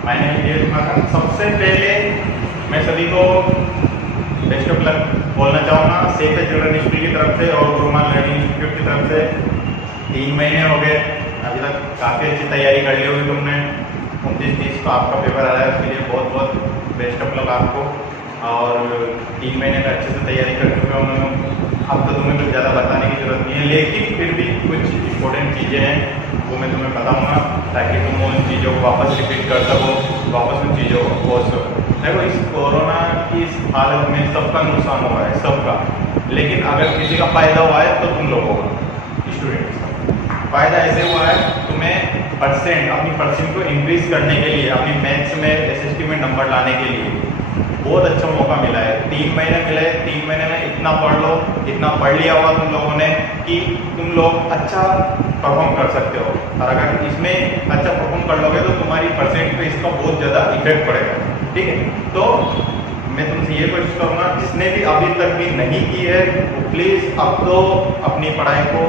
सबसे पहले मैं सभी को बेस्ट ऑफ लक बोलना चाहूँगा सेफ है चिल्ड्रन स्कूल की तरफ से और गुरुमान लर्निंग इंस्टीट्यूट की तरफ से। 3 महीने हो गए, अभी तक काफ़ी अच्छी तैयारी कर ली होगी तुमने। 29-30 को आपका पेपर आ रहा है, उसके लिए बहुत बहुत बेस्ट ऑफ लक आपको। और 3 महीने का अच्छे से तैयारी कर चुके हो उन्होंने। अब तो तुम्हें कुछ ज़्यादा बताने की जरूरत नहीं है, लेकिन फिर भी कुछ इंपॉर्टेंट चीज़ें हैं वो मैं तुम्हें बताऊंगा ताकि तुम उन चीज़ों को वापस रिपीट कर सको, वापस उन चीज़ों को खोज सको। देखो, इस कोरोना की इस हालत में सबका नुकसान हुआ है, सबका। लेकिन अगर किसी का फ़ायदा हुआ है तो तुम लोगों का, स्टूडेंट्स का फ़ायदा ऐसे हुआ है, तुम्हें अपनी परसेंट को इंक्रीज करने के लिए, अपनी मैथ्स में SST में नंबर लाने के लिए बहुत अच्छा मौका मिला है। 3 महीने मिले, 3 महीने में इतना पढ़ लो, इतना पढ़ लिया हुआ तुम लोगों ने कि तुम लोग अच्छा परफॉर्म कर सकते हो। और अगर इसमें अच्छा परफॉर्म कर लोगे तो तुम्हारी परसेंट पे इसका बहुत ज़्यादा इफेक्ट पड़ेगा, ठीक है। तो मैं तुमसे ये कोशिश करूँगा, जिसने भी अभी तक भी नहीं की है वो प्लीज़ अब तो अपनी पढ़ाई को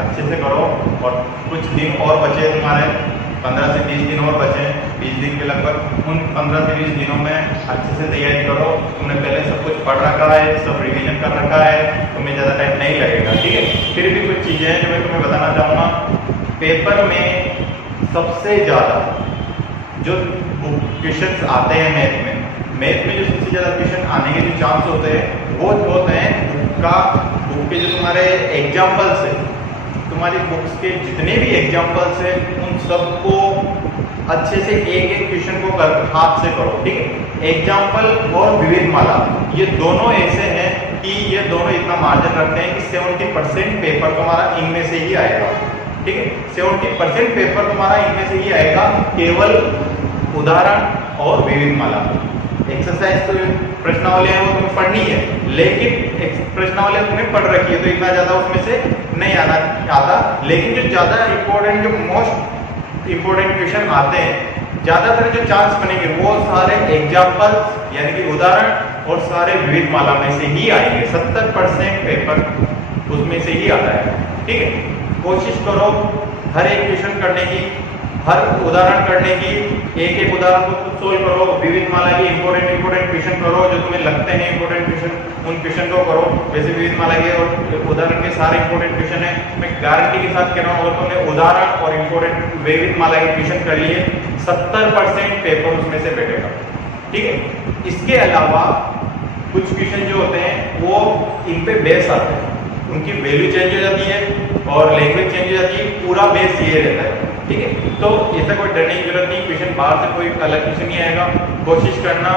अच्छे से करो। और कुछ दिन और बचे तुम्हारे, 15 से 20 दिन और बचे, 20 दिन के लगभग। उन 15 से 20 दिनों में अच्छे से तैयारी करो। तुमने पहले सब कुछ पढ़ रखा है, सब रिवीजन कर रखा है, तुम्हें ज़्यादा टाइम नहीं लगेगा, ठीक है। फिर भी कुछ चीज़ें हैं जो मैं तुम्हें बताना चाहूँगा। पेपर में सबसे ज़्यादा जो क्वेश्चंस आते हैं मैथ में जो सबसे ज़्यादा क्वेश्चन आने के जो चांस होते हैं वो होते हैं बुक के जो तुम्हारे एग्जाम्पल्स है, तुम्हारी बुक्स के जितने भी एग्जाम्पल्स हैं उन सबको अच्छे से एक एक क्वेश्चन को हाथ से करो, ठीक है। एग्जाम्पल और विविध माला ये दोनों ऐसे हैं कि ये दोनों इतना मार्जिन रखते हैं कि 70% पेपर तुम्हारा इनमें से ही आएगा, ठीक है। 70% पेपर तुम्हारा इनमें से ही आएगा, केवल उदाहरण और विविध माला। एक्सरसाइज तो प्रश्नावली है वो तुम्हें पढ़नी है, लेकिन प्रश्नावली तुम्हें पढ़ रखी है तो इतना ज़्यादा उसमें से नहीं आता। लेकिन जो ज़्यादा इम्पोर्टेंट, जो मोस्ट इम्पोर्टेंट क्वेश्चन आते हैं, ज़्यादातर जो चांस बनेंगे वो सारे एग्जाम्पल यानी कि उदाहरण और सारे विविध माला में से ही आएंगे। 70% पेपर उसमें से ही आता है, ठीक है। कोशिश करो हर एक क्वेश्चन करने की, हर उदाहरण करने की, एक एक उदाहरण को खुद सोल्व करो। विविध माला की इंपॉर्टेंट क्वेश्चन करो जो तुम्हें लगते हैं इंपॉर्टेंट क्वेश्चन, उन क्वेश्चन को करो। वैसे विविध माला के और उदाहरण के सारे इंपॉर्टेंट क्वेश्चन है, मैं गारंटी के साथ कह रहा हूँ अगर तुमने उदाहरण और इंपॉर्टेंट विविध माला के क्वेश्चन कर लिए 70% पेपर उसमें से बैठेगा, ठीक है। इसके अलावा कुछ क्वेश्चन जो होते हैं वो इन पे बेस आते हैं, उनकी वैल्यू चेंज हो जाती है और लैंग्वेज चेंज हो जाती है, पूरा बेस ये रहता है, ठीक है। तो ऐसा कोई डरने की जरूरत नहीं, क्वेश्चन बाहर से कोई अलग क्वेश्चन नहीं आएगा। कोशिश करना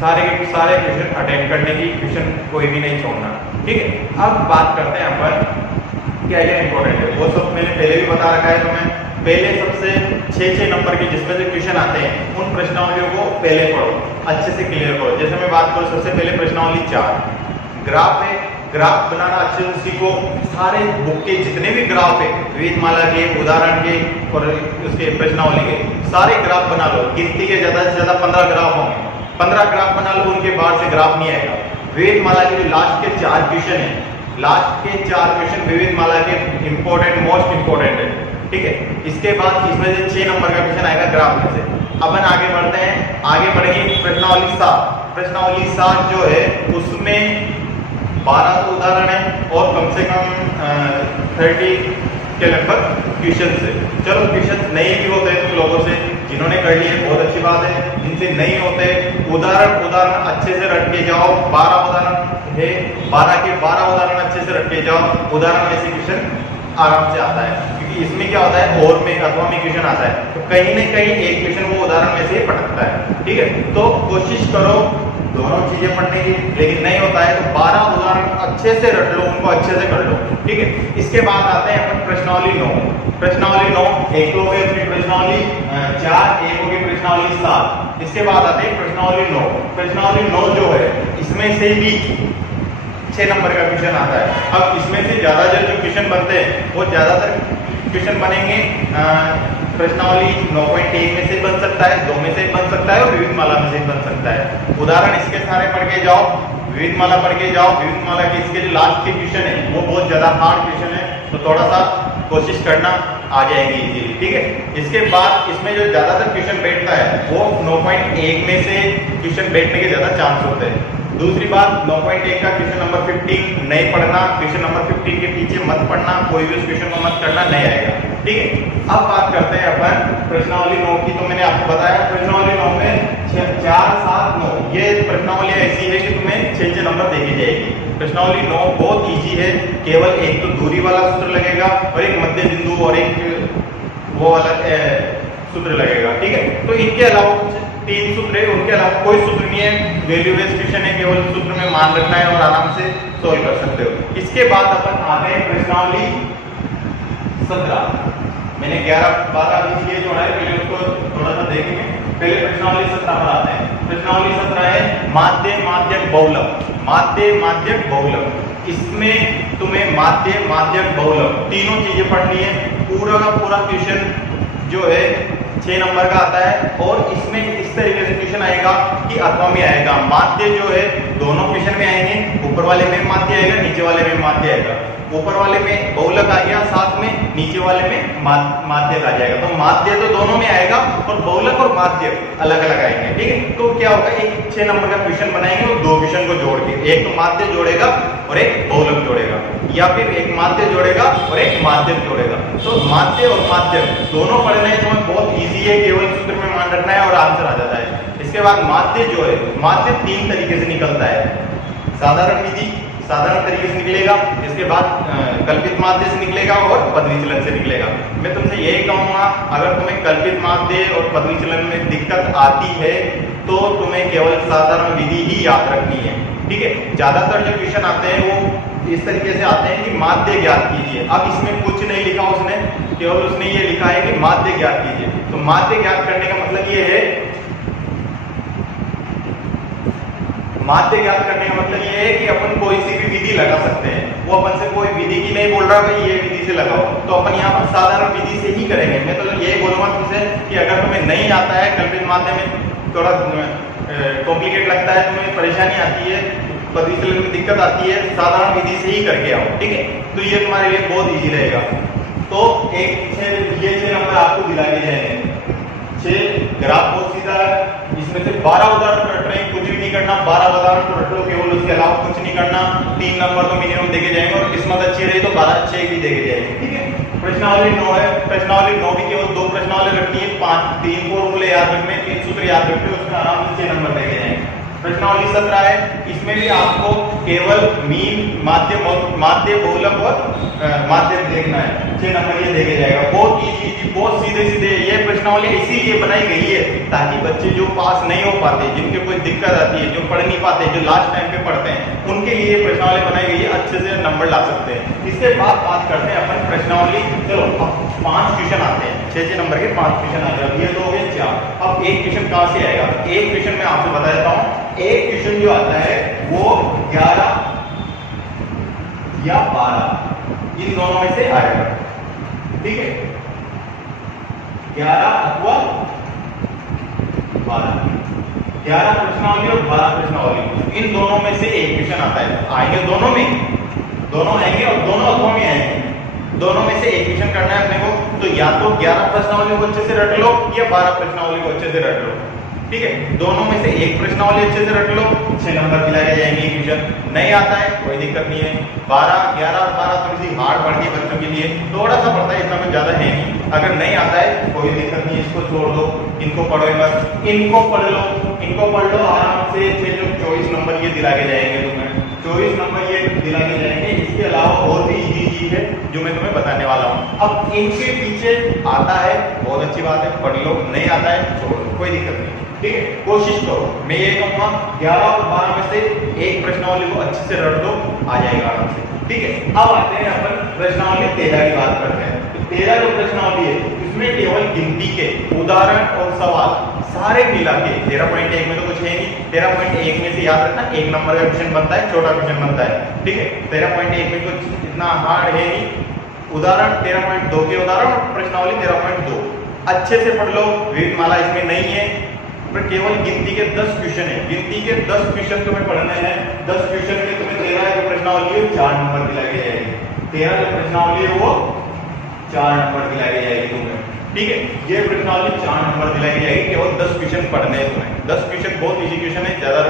सारे क्वेश्चन अटेंड करने की, क्वेश्चन कोई भी नहीं छोड़ना, ठीक है। अब बात करते हैं अपन क्या क्या इंपॉर्टेंट है, वो सब मैंने पहले भी बता रखा है तुम्हें। पहले सबसे 6 नंबर के जिसमें जो क्वेश्चन आते हैं उन प्रश्नावलियों को पहले पढ़ो, अच्छे से क्लियर करो। जैसे मैं बात करूँ, सबसे पहले प्रश्नावली 4 ग्राफ है, ग्राफ बनाना अच्छे से सीखो। सारे बुक के जितने भी ग्राफ है, विविध माला के, उदाहरण के और उसके प्रश्नावली के, सारे ग्राफ बना लो। गिनती के ज़्यादा से ज़्यादा 15 ग्राफ होंगे, 15 ग्राफ बना लो, उनके बाहर से ग्राफ नहीं आएगा। विविध माला के जो लास्ट के 4 क्वेश्चन है, लास्ट के 4 क्वेश्चन विविध माला के इंपॉर्टेंट, मोस्ट इंपॉर्टेंट है, ठीक है। इसके बाद इसमें से 6 नंबर का क्वेश्चन आएगा ग्राफ में से। अपन आगे बढ़ते हैं, आगे बढ़ेंगे प्रश्नावली 7। प्रश्नावली 7 जो है उसमें 12 तो उदाहरण है और कम से कम 30 के लगभग क्वेश्चन है। चलो क्वेश्चन नहीं भी होते हैं तुम लोगों से, जिन्होंने कर लिए बहुत अच्छी बात है, जिनसे नहीं होते उदाहरण अच्छे से रट के जाओ। 12 उदाहरण है, 12 के 12 उदाहरण अच्छे से रट के जाओ। उदाहरण में से क्वेश्चन आराम से आता है, क्योंकि इसमें क्या होता है और में अथवा में क्वेश्चन आता है तो कहीं ना कहीं एक क्वेश्चन वो उदाहरण में से ही पटकता है, ठीक है। तो कोशिश करो दोनों चीजें पढ़ने की, लेकिन नहीं होता है तो 12 उदाहरण अच्छे से रट लो, उनको अच्छे से कर लो, ठीक है। इसके बाद आते हैं अपन प्रश्नावली 9। प्रश्नावली 9 एक हो गई अपनी प्रश्नावली 4, एक हो गई प्रश्नावली 7। इसके बाद आते हैं प्रश्नावली 9। प्रश्नावली 9 जो है इसमें से भी 6 नंबर का क्वेश्चन आता है। अब इसमें से ज्यादातर जो क्वेश्चन बनते हैं वो ज्यादातर क्वेश्चन बनेंगे प्रश्नावली 9.1 में से बन सकता है, 2 में से बन सकता है और विविध माला में से बन सकता है। उदाहरण इसके सारे पढ़ के जाओ, विविध माला पढ़ के जाओ। विविध माला के इसके जो लास्ट के क्वेश्चन है वो बहुत ज्यादा हार्ड क्वेश्चन है, तो थोड़ा सा कोशिश करना आ जाएंगे इजीली, ठीक है। इसके बाद इसमें जो ज्यादातर क्वेश्चन बैठता है वो 9.1 में से क्वेश्चन बैठने के ज्यादा चांस होते हैं। दूसरी बात 9.1 का क्वेश्चन नंबर 15 नहीं पढ़ना, क्वेश्चन नंबर 15 के पीछे मत पढ़ना, कोई भी उस क्वेश्चन को मत करना, नहीं आएगा, ठीक है। अब बात करते हैं अपन प्रश्नावली 9 की। तो मैंने आपको बताया प्रश्नावली 9 में 4, 7, 9 ये प्रश्नावली ऐसी है कि तुम्हें 6 नंबर देके जाएगी। प्रश्नावली 9 बहुत इजी है, केवल एक तो दूरी वाला सूत्र लगेगा और एक मध्य बिंदु और एक वो वाला सूत्र लगेगा, ठीक है। तो इनके अलावा 3 सूत्र है, उनके अलावा कोई सूत्र नहीं है, वैल्यू बेस्ड क्वेश्चन है, केवल सूत्र में मान रखना है और आराम से सोल्व कर सकते हो। इसके बाद अपन आते हैं प्रश्नावली 17। मैंने 11, 12, 20 ये जोड़ा है, पहले उसको थोड़ा सा देखेंगे। पहले प्रश्नावली 17 पर आते हैं। प्रश्नावली 17 है माध्य माध्यक बहुलक। माध्य माध्यक बहुलक, इसमें तुम्हें माध्य माध्यक बहुलक तीनों चीजें पढ़नी है। पूरा का पूरा क्वेश्चन जो है 6 नंबर का आता है और इसमें इस तरीके से क्वेश्चन आएगा कि अथवा में आएगा। माध्य जो है दोनों क्वेश्चन में आएंगे, ऊपर वाले में माध्य आएगा, नीचे वाले में माध्य आएगा। ऊपर वाले में बहुलक आ गया साथ में, नीचे वाले में माध्यक आ जाएगा। तो माध्य तो दोनों में आएगा और बहुलक और माध्य अलग अलग आएंगे, ठीक है। तो क्या होगा, एक 6 नंबर का क्वेश्चन बनाएंगे और 2 क्वेश्चन को जोड़ के, एक तो माध्य जोड़ेगा और एक बहुलक जोड़ेगा, या फिर एक माध्य जोड़ेगा और एक माध्यक जोड़ेगा। तो माध्य और माध्यक दोनों पढ़ने हैं, तो बहुत ईजी है, केवल सूत्र में मान रखना है और आंसर आ जाता है। इसके बाद माध्य जो है, माध्य 3 तरीके से निकलता है। साधारण विधि, साधारण तरीके से निकलेगा, इसके बाद कल्पित माध्य से निकलेगा और पदविचलन से निकलेगा। मैं तुमसे यही कहूंगा, अगर तुम्हें कल्पित माध्य और पदविचलन में दिक्कत आती है तो तुम्हें केवल साधारण विधि ही याद रखनी है, ठीक है। ज्यादातर जो क्वेश्चन आते हैं वो इस तरीके से आते हैं कि माध्य ज्ञात कीजिए। अब इसमें कुछ नहीं लिखा उसने, केवल उसने ये लिखा है कि माध्य ज्ञात कीजिए। तो माध्य ज्ञात करने का मतलब ये है, माध्य ज्ञात करने का मतलब ये है कि अपन कोई सी भी विधि लगा सकते हैं। वो अपन से कोई विधि की नहीं बोल रहा भाई ये विधि से लगाओ, तो अपन यहाँ पर साधारण विधि से ही करेंगे। मैं तो यही बोलूंगा तुमसे कि अगर तुम्हें नहीं आता है, कल्पित माध्य में थोड़ा कॉम्प्लिकेट लगता है, तुम्हें परेशानी आती है, पदविचलन में दिक्कत आती है, साधारण विधि से ही करके आओ, ठीक है। तो ये तुम्हारे लिए बहुत ईजी रहेगा। तो ये 6 नंबर आपको दिला के जाएंगे। 6 ग्राफ बहुत सीधा है, इसमें से 12 उदाहरण रट रहे हैं, कुछ भी नहीं करना, 12 उदाहरण तो रट लो केवल, उसके अलावा कुछ नहीं करना। 3 नंबर तो मिनिमम देके जाएंगे और किस्मत अच्छी रही तो 12, 6 भी देके जाएंगे, ठीक है। प्रश्नावली 9 है, प्रश्नावली 9 भी केवल 2 प्रश्नावली रखती है, 3 फॉर्मूले याद रखने, 3 सूत्र याद रखने, उसमें आराम से 6 नंबर देके जाएंगे। प्रश्नावली 17 है, इसमें भी आपको केवल मीन, माध्य, बहुलक और माध्य देखना है। 6 नंबर ये देके जाएगा। बहुत इजी, बहुत सीधे सीधे। ये प्रश्नावली इसीलिए बनाई गई है ताकि बच्चे जो पास नहीं हो पाते, जिनके कोई दिक्कत आती है, जो पढ़ नहीं पाते, जो लास्ट टाइम पे पढ़ते हैं, उनके लिए प्रश्नावली बनाई गई है, अच्छे से नंबर ला सकते हैं। इसके बाद बात करते हैं अपन प्रश्नावली, चलो 5 क्वेश्चन आते हैं, 6 नंबर के 5 क्वेश्चन आ जाते हैं, ये तो हो गए 4। अब एक क्वेश्चन कहां से आएगा? एक क्वेश्चन मैं आपसे बता देता हूं। एक क्वेश्चन जो आता है वो 11 या 12 इन दोनों में से आएगा, ठीक है। 11 अथवा 12, 11 प्रश्नावली और 12 प्रश्नावली, इन दोनों में से एक क्वेश्चन आता है। आएंगे दोनों में, दोनों आएंगे और दोनों अथवा में आएंगे। दोनों में से एक क्वेश्चन करना है अपने को। तो या तो 11 प्रश्नावली को अच्छे से रट लो या 12 प्रश्नावली को अच्छे से रट लो, ठीक है। दोनों में से एक प्रश्नावली अच्छे से रट लो, 6 नंबर दिलाए जाएंगे। क्वेश्चन नहीं आता है कोई दिक्कत नहीं है। 12, 11 और 12 थोड़ी सी हार्ड पड़ती है बच्चों के लिए, थोड़ा सा पड़ता है, इतना कुछ ज्यादा है नहीं। अगर नहीं आता है कोई दिक्कत नहीं, इसको छोड़ दो, इनको पढ़ो, बस इनको पढ़ लो, इनको पढ़ लो आराम से। 24 नंबर ये दिला के जाएंगे तुम्हें, 24 नंबर ये दिला के जाएंगे। इसके अलावा और भी इजी चीज है जो मैं तुम्हें बताने वाला हूँ। अब इनके पीछे आता है बहुत अच्छी बात है, पढ़ लो, नहीं आता है छोड़ दो, कोई दिक्कत नहीं, ठीक है। कोशिश करो, मैं ये कहूंगा 11 और 12 में से एक प्रश्नावली को अच्छे से रट दो, आ जाएगा आराम से, ठीक है। अब आते हैं अपन प्रश्नावली 13 की बात करते हैं। तो 13 जो प्रश्नावली है इसमें केवल गिनती के उदाहरण और सवाल सारे मिला के, 13.1 में तो कुछ है नहीं, 13.1 में से याद रखना 1 नंबर का क्वेश्चन बनता है, छोटा क्वेश्चन बनता है, ठीक है। 13.1 में कुछ इतना हार्ड है नहीं। उदाहरण 13.2 के उदाहरण और प्रश्नावली 13.2 अच्छे से पढ़ लो। वेदमाला इसमें नहीं है, पर केवल गिनती के 10 क्वेश्चन है। गिनती के 10 क्वेश्चन तुम्हें पढ़ने हैं। 10 क्वेश्चन में तुम्हें 13 जो प्रश्नावली है 4 नंबर दिला के जाएगी। 13 जो प्रश्नावली है वो 4 नंबर दिलाई जाएगी तुम्हें, ठीक है। ये प्रश्नावली 4 नंबर दिलाई जाएगी, केवल 10 क्वेश्चन पढ़ने हैं तुम्हें। 10 क्वेश्चन बहुत इजी क्वेश्चन है, ज्यादा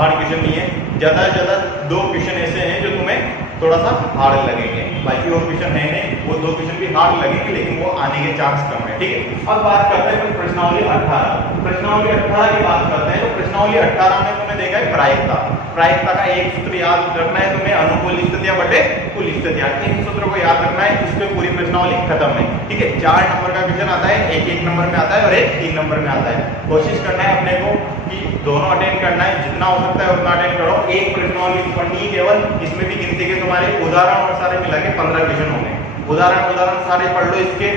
हार्ड क्वेश्चन नहीं है। ज्यादा से ज्यादा 2 क्वेश्चन ऐसे हैं जो तुम्हें थोड़ा सा हार्ड लगेंगे, बाकी और क्वेश्चन है नहीं, वो 2 क्वेश्चन भी हार्ड लगेंगे लेकिन वो आने के चांस कम है, ठीक है। अब बात करते हैं प्रश्नावली 18। प्रश्नावली 18 की बात करते हैं तो प्रश्नावली 18 में तुम्हें देखा है प्रायिकता। प्रायिकता का एक सूत्र याद रखना है तुम्हें, अनुकूल स्थितियां बटे कुल स्थितियां। इन सूत्र को याद रखना है, इस पे पूरी प्रश्नावली खत्म है, ठीक है। 4 नंबर का क्वेश्चन आता है, एक 1 नंबर में आता है और एक 3 नंबर में आता है। कोशिश करना है अपने को कि दोनों अटेंड करना है, जितना हो सकता है उतना अटेंड करो। एक प्रश्नावली पढ़नी है केवल, इसमें भी गिनती के तुम्हारे उदाहरण और सारे मिला के 15 क्वेश्चन होंगे। उदाहरण सारे पढ़ लो, इसके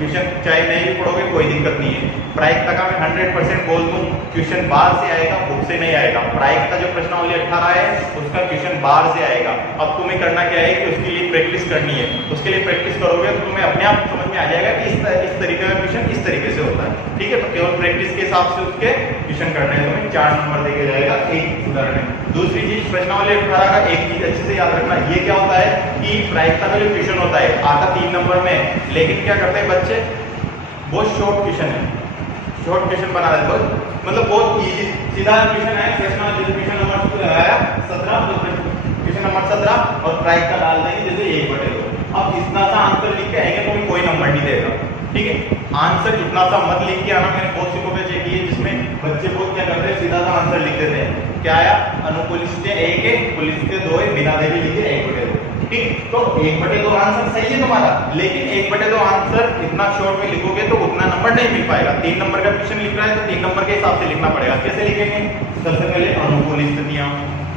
क्वेश्चन चाहे नहीं भी पढ़ोगे कोई दिक्कत नहीं है। प्रायिकता का मैं 100% बोल दूं, क्वेश्चन बाहर से आएगा, बुक से नहीं आएगा। प्रायिकता जो प्रश्नावली 18 है उसका क्वेश्चन बाहर से आएगा। अब तुम्हें करना क्या है कि उसके लिए प्रैक्टिस करनी है। उसके लिए प्रैक्टिस करोगे तो तुम्हें अपने आप समझ में आ जाएगा कि इस तरीके का क्वेश्चन इस तरीके से होता है, ठीक है। तो केवल प्रैक्टिस के हिसाब से उसके क्वेश्चन करने हैं तुम्हें। 4 नंबर देके जाएगा, एक उदाहरण है। दूसरी चीज प्रश्नावली 18 का एक चीज अच्छे से याद रखना, ये क्या होता है कि प्रायिकता का जो क्वेश्चन होता है आता 3 नंबर में, लेकिन क्या करते हैं बच्चे, बहुत शॉर्ट क्वेश्चन है, शॉर्ट क्वेश्चन बना देते हैं, मतलब बहुत इजी सीधा क्वेश्चन है। प्रश्नावली क्वेश्चन नंबर लगाया 17, क्वेश्चन नंबर 17 और प्रायिकता डाल देंगे जैसे 1/2। अब इतना सा आंसर लिख के आएंगे तो कोई नंबर नहीं देगा, ठीक है। आंसर इतना सा मत लिख के आना, मैंने बहुत सी कॉपी चेक की है जिसमें बच्चे बहुत क्या करते हैं, सीधा सा आंसर लिख देते हैं। क्या आया, अनुकूल स्थितियां 1 है, कुल स्थितियां 2 है, बिना देखे लिखे 1/2, ठीक। तो 1/2 आंसर सही है तुम्हारा, लेकिन 1/2 आंसर इतना शॉर्ट में लिखोगे तो उतना नंबर नहीं मिल पाएगा। 3 नंबर का क्वेश्चन लिख रहा है तो 3 नंबर के हिसाब से लिखना पड़ेगा। कैसे लिखेंगे, सबसे पहले अनुकूल स्थितियां,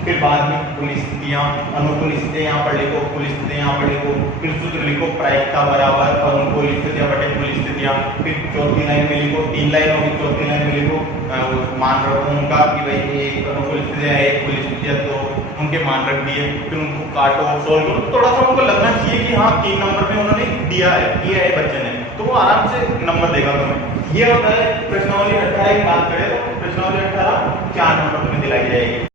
फिर बाद में कुल स्थितियां, अनुकूल स्थितियां यहाँ पर लिखो, कुल स्थितियां यहाँ पर लिखो, फिर सूत्र लिखो प्रायिकता बराबर अनुकूल स्थितियां बटे कुल स्थितियां, फिर चौथी लाइन में लिखो, 3 लाइन होगी, चौथी लाइन में लिखो मान रखो उनका कि भाई एक अनुकूल स्थितियां है, कुल स्थितियां 2, उनके मान रख दिए, फिर उनको काटो सोल्व करो। थोड़ा सा उनको लगना चाहिए कि हाँ 3 नंबर में उन्होंने दिया है, किया है बच्चे ने, तो वो आराम से नंबर देगा तुम्हें। ये होता है प्रश्नावली 18 की बात करें तो प्रश्नावली 18 4 नंबर तुम्हें दिलाई जाएगी।